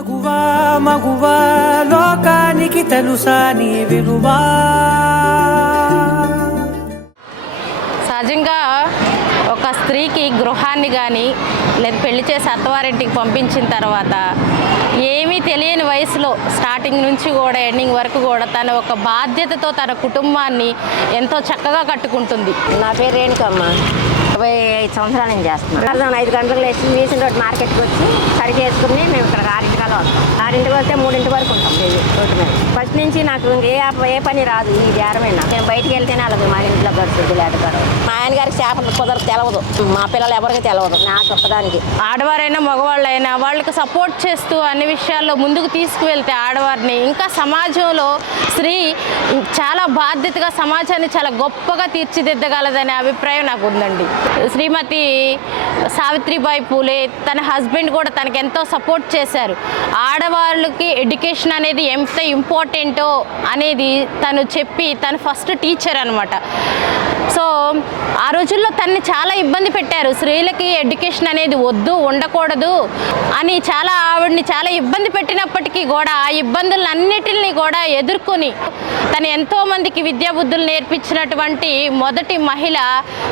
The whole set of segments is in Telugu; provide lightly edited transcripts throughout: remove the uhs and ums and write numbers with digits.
మగువా మగువా లోకానికి తెలుసా నీ విలువా. సహజంగా ఒక స్త్రీకి గృహాన్ని కానీ లేదా పెళ్లి చేసి అత్తవారింటికి పంపించిన తర్వాత ఏమీ తెలియని వయసులో స్టార్టింగ్ నుంచి కూడా ఎండింగ్ వరకు కూడా తన ఒక బాధ్యతతో తన కుటుంబాన్ని ఎంతో చక్కగా కట్టుకుంటుంది. నా పేరు రేణుకమ్మ. 25 సంవత్సరాల నుంచి చేస్తున్నాను. 5 గంటలకు లేచి మీసిన రోడ్ మార్కెట్కి వచ్చి సరి చేసుకుని మేము ఇక్కడ 6ంటికల్లా వస్తాం. 6ంటికి వస్తే 3 వరకు ఉంటాం రోడ్డు మీద. ఫస్ట్ నుంచి నాకు ఏ పని రాదు. ఈ బేరమైనా నేను బయటికి వెళ్తేనే అలాగే మా ఇంట్లో గడుస్తుంది లేకపోతే. మా ఆయన గారికి చేపలు కుదరదు, తెలవదు. మా పిల్లలు ఎవరికి తెలవదు. నాకు ఒక్కదానికి. ఆడవారైనా మగవాళ్ళైనా వాళ్ళకి సపోర్ట్ చేస్తూ అన్ని విషయాల్లో ముందుకు తీసుకువెళ్తే ఆడవారిని ఇంకా సమాజంలో స్త్రీ చాలా బాధ్యతగా సమాజాన్ని చాలా గొప్పగా తీర్చిదిద్దగలదనే అభిప్రాయం నాకు ఉందండి. శ్రీమతి సావిత్రిబాయి పూలే తన హస్బెండ్ కూడా తనకి ఎంతో సపోర్ట్ చేశారు. ఆడవాళ్ళకి ఎడ్యుకేషన్ అనేది ఎంత ఇంపార్టెంటో అనేది తను చెప్పి తను ఫస్ట్ టీచర్ అనమాట. సో ఆ రోజుల్లో తనని చాలా ఇబ్బంది పెట్టారు. స్త్రీలకి ఎడ్యుకేషన్ అనేది వద్దు, ఉండకూడదు అని ఆవిడని చాలా ఇబ్బంది పెట్టినప్పటికీ కూడా ఆ ఇబ్బందులన్నిటిని కూడా ఎదుర్కొని తను ఎంతోమందికి విద్యాబుద్ధులు నేర్పించినటువంటి మొదటి మహిళ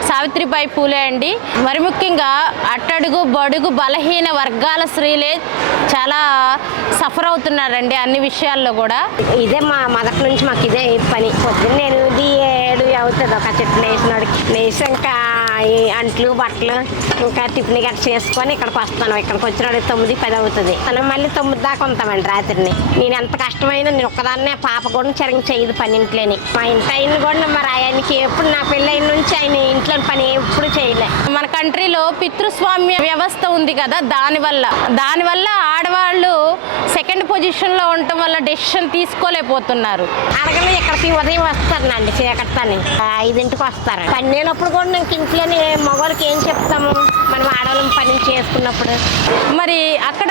సావిత్రిబాయి పూలే అండి. మరి ముఖ్యంగా అట్టడుగు బడుగు బలహీన వర్గాల స్త్రీలే చాలా సఫర్ అవుతున్నారండి అన్ని విషయాల్లో కూడా. ఇదే మా మొదటి నుంచి మాకు ఇదే పని. పొద్దున్న 8 అవుతుంది ఒక చెట్టు లేచాక ఈ అంట్లు బట్టలు ఇంకా టిఫిన్ గట్ట చేసుకొని ఇక్కడికి వస్తాను. ఇక్కడికి వచ్చినాడు 9-10 అవుతుంది. మనం మళ్ళీ 9 దాకా ఉంటామండి రాత్రిని. నేను ఎంత కష్టమైనా నేను ఒక్కదాన్నే, పాప కూడా సరిగ్గా చేయదు పని ఇంట్లోని. మా ఇంటి ఆయన కూడా మరి ఆయనకి ఎప్పుడు నా పెళ్ళైన నుంచి ఆయన ఇంట్లో పని ఎప్పుడు చేయలే. మన కంట్రీలో పితృస్వామ్య వ్యవస్థ ఉంది కదా, దానివల్ల ఆడవాళ్ళు సెకండ్ పొజిషన్లో ఉండటం వల్ల డెసిషన్ తీసుకోలేకపోతున్నారు. అడగలే ఇక్కడికి ఉదయం వస్తానండి చీకట్ని 5ంటికి వస్తారు. పని లేనప్పుడు కూడా నాకు ఇంట్లోనే మగవాళ్ళకి ఏం చెప్తాము, మనం ఆడవాళ్ళం పని చేసుకున్నప్పుడు. మరి అక్కడ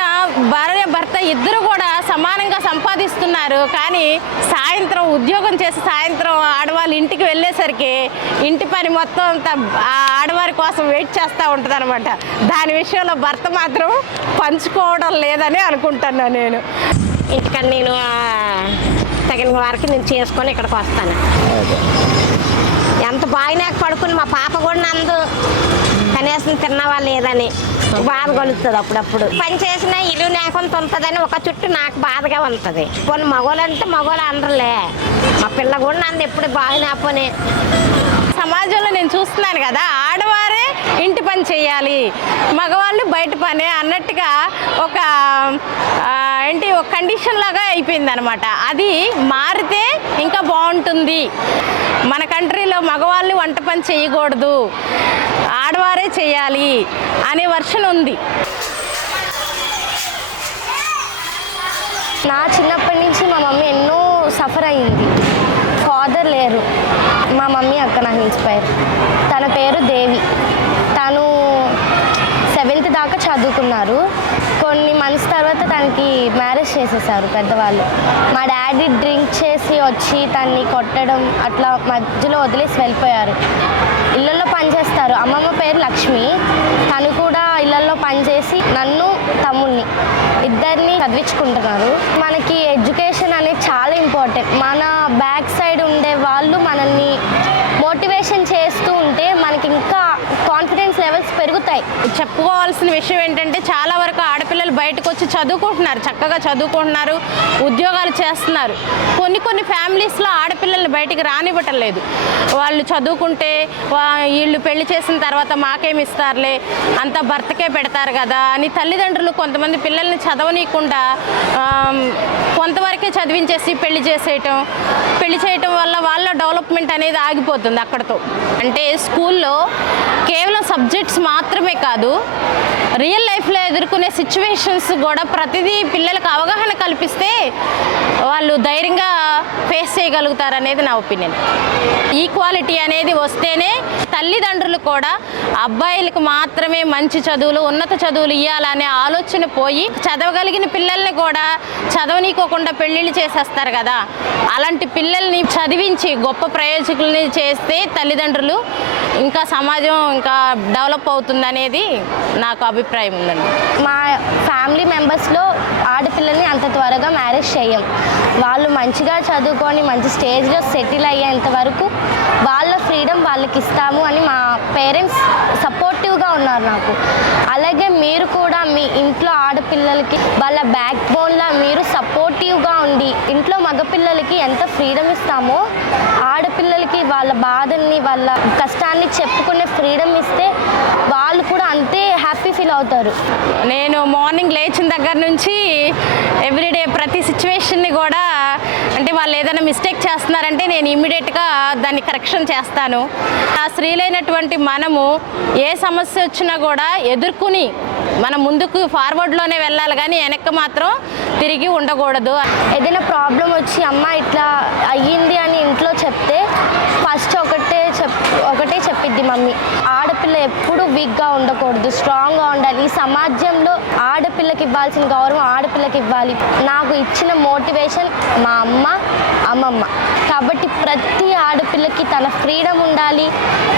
భార్య భర్త ఇద్దరు కూడా సమానంగా సంపాదిస్తున్నారు. కానీ సాయంత్రం ఉద్యోగం చేసి సాయంత్రం ఆడవాళ్ళు ఇంటికి వెళ్ళేసరికి ఇంటి పని మొత్తం అంతా ఆడవారి కోసం వెయిట్ చేస్తూ ఉంటుంది అనమాట. దాని విషయంలో భర్త మాత్రం పంచుకోవడం లేదని అనుకుంటున్నాను నేను. ఇంటికన్నా నేను తగిన వరకు నేను చేసుకొని ఇక్కడికి వస్తాను. ఎంత బాగా పడుకుని మా పాప కూడా నందు కనీసం తిన్నావా లేదని బాధ కలుగుతుంది. అప్పుడప్పుడు పని చేసిన ఇల్లు లేకుండా ఉంటుందని ఒక చుట్టూ నాకు బాధగా ఉంటుంది. కొన్ని మగవాళ్ళంటే మగవాళ్ళు అనరులే. మా పిల్ల కూడా నందు ఎప్పుడు బాగా పని. సమాజంలో నేను చూస్తున్నాను కదా, ఆడవారే ఇంటి పని చేయాలి, మగవాళ్ళు బయట పని అన్నట్టుగా ఒక కండిషన్ లాగా అయిపోయింది అనమాట. అది మారితే ఇంకా బాగుంటుంది. మన కంట్రీలో మగవాళ్ళు వంట పని చేయకూడదు, ఆడవారే చేయాలి అనే వర్షన్ ఉంది. నా చిన్నప్పటి నుంచి మా మమ్మీ ఎన్నో సఫర్ అయ్యింది. ఫాదర్ లేరు, మా మమ్మీ అక్క నాకు ఇన్స్పైర్. తన పేరు దేవి. తను 7th దాకా చదువుకున్నారు. కొన్ని మంత్స్ తర్వాత తనకి మ్యారేజ్ చేసేసారు పెద్దవాళ్ళు. మా డాడీ డ్రింక్ చేసి వచ్చి తన్ని కొట్టడం అట్లా మధ్యలో వదిలేసి వెళ్ళిపోయారు. ఇళ్ళల్లో పనిచేస్తారు. అమ్మమ్మ పేరు లక్ష్మి. తను కూడా ఇళ్ళల్లో పనిచేసి నన్ను తమ్ముడిని ఇద్దరిని చదివించుకుంటున్నారు. మనకి ఎడ్యుకేషన్ అనేది చాలా ఇంపార్టెంట్. మన బ్యాక్ సైడ్ ఉండే వాళ్ళు మనల్ని మోటివేషన్ చేస్తూ ఉంటే మనకి ఇంకా కాన్ఫిడెన్స్ లెవెల్స్ పెరుగుతాయి. చెప్పుకోవాల్సిన విషయం ఏంటంటే చాలా వరకు ఆడపిల్లలు బయటకు వచ్చి చదువుకుంటున్నారు, చక్కగా చదువుకుంటున్నారు, ఉద్యోగాలు చేస్తున్నారు. కొన్ని ఫ్యామిలీస్లో ఆడపిల్లల్ని బయటికి రానివ్వటం లేదు. వాళ్ళు చదువుకుంటే వీళ్ళు పెళ్లి చేసిన తర్వాత మాకేమి ఇస్తారులే, అంతా భర్తకే పెడతారు కదా అని తల్లిదండ్రులు కొంతమంది పిల్లల్ని చదవనీయకుండా కొంతవరకే చదివించేసి పెళ్లి చేయటం వల్ల వాళ్ళ డెవలప్మెంట్ అనేది ఆగిపోతుంది అక్కడతో. అంటే స్కూల్లో కేవలం సబ్జెక్ట్స్ మాత్రమే కాదు, రియల్ లైఫ్లో ఎదుర్కొనే సిచ్యువేషన్స్ కూడా ప్రతిదీ పిల్లలకు అవగాహన కల్పిస్తే వాళ్ళు ధైర్యంగా ఫేస్ చేయగలుగుతారనేది నా ఒపీనియన్. ఈక్వాలిటీ అనేది వస్తేనే తల్లిదండ్రులు కూడా అబ్బాయిలకు మాత్రమే మంచి చదువులు, ఉన్నత చదువులు ఇవ్వాలనే ఆలోచన పోయి చదవగలిగిన పిల్లల్ని కూడా చదవనీకోకుండా పెళ్ళిళ్ళు చేసేస్తారు కదా. అలాంటి పిల్లల్ని చదివించి గొప్ప ప్రయోజకుల్ని చేస్తే తల్లిదండ్రులు ఇంకా సమాజం ఇంకా డెవలప్ అవుతుందనేది నాకు అభిప్రాయం ఉందండి. మా ఫ్యామిలీ మెంబర్స్లో ఆడపిల్ల ఆడపిల్లల్ని అంత త్వరగా మ్యారేజ్ చేయం. వాళ్ళు మంచిగా చదువుకొని మంచి స్టేజ్లో సెటిల్ అయ్యేంత వరకు వాళ్ళ ఫ్రీడమ్ వాళ్ళకి ఇస్తాము అని మా పేరెంట్స్ సపోర్టివ్గా ఉన్నారు నాకు. అలాగే మీరు కూడా మీ ఇంట్లో ఆడపిల్లలకి వాళ్ళ బ్యాక్ బోన్లా మీరు సపోర్టివ్గా ఉండి ఇంట్లో మగపిల్లలకి ఎంత ఫ్రీడమ్ ఇస్తామో ఆడపిల్లలకి వాళ్ళ బాధల్ని వాళ్ళ కష్టాన్ని చెప్పుకునే ఫ్రీడమ్ ఇస్తే వాళ్ళు కూడా అంతే హ్యాపీ ఫీల్ అవుతారు. నేను మార్నింగ్ లేచిన దగ్గర నుంచి ఎవ్రీడే ప్రతి సిచ్యువేషన్ని కూడా అంటే వాళ్ళు ఏదైనా మిస్టేక్ చేస్తున్నారంటే నేను ఇమ్మీడియట్గా దాన్ని కరెక్షన్ చేస్తాను. ఆ స్త్రీలైనటువంటి మనము ఏ సమస్య వచ్చినా కూడా ఎదుర్కొని మనం ముందుకు ఫార్వర్డ్లోనే వెళ్ళాలి కానీ వెనక్కి మాత్రం తిరిగి ఉండకూడదు. ఏదైనా ప్రాబ్లం వచ్చి అమ్మ ఇట్లా అయ్యింది అని ఇంట్లో చెప్తే ఫస్ట్ ఒకటే చెప్పిద్ది మమ్మీ, ఆడపిల్ల ఎప్పుడు వీక్గా ఉండకూడదు, స్ట్రాంగ్గా ఉండాలి. ఈ సమాజంలో ఆడపిల్లకి ఇవ్వాల్సిన గౌరవం ఆడపిల్లకి ఇవ్వాలి. నాకు ఇచ్చిన మోటివేషన్ మా అమ్మమ్మ. కాబట్టి ప్రతి ఆడపిల్లకి తన ఫ్రీడమ్ ఉండాలి,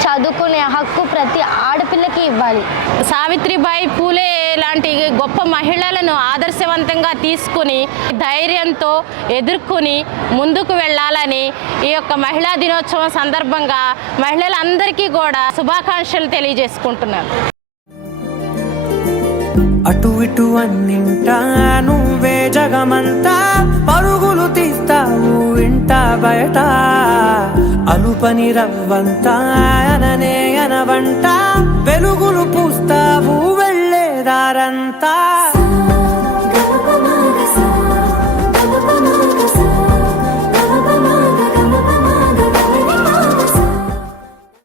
చదువుకునే హక్కు ప్రతి ఆడపిల్లకి ఇవ్వాలి. సావిత్రిబాయి పూలే లాంటి గొప్ప మహిళలను ఆదర్శవంతంగా తీసుకుని ధైర్యంతో ఎదుర్కొని ముందుకు వెళ్ళాలని ఈ యొక్క మహిళా దినోత్సవం సందర్భంగా మహిళలందరికీ కూడా శుభాకాంక్షలు తెలియజేసుకుంటున్నాను. అటు ఇటు అన్నింటా నువ్వే జగమంతా, పరుగులు తీస్తావు ఇంట బయట, అలుపని రవ్వంతా అననే అనవంట, వెలుగులు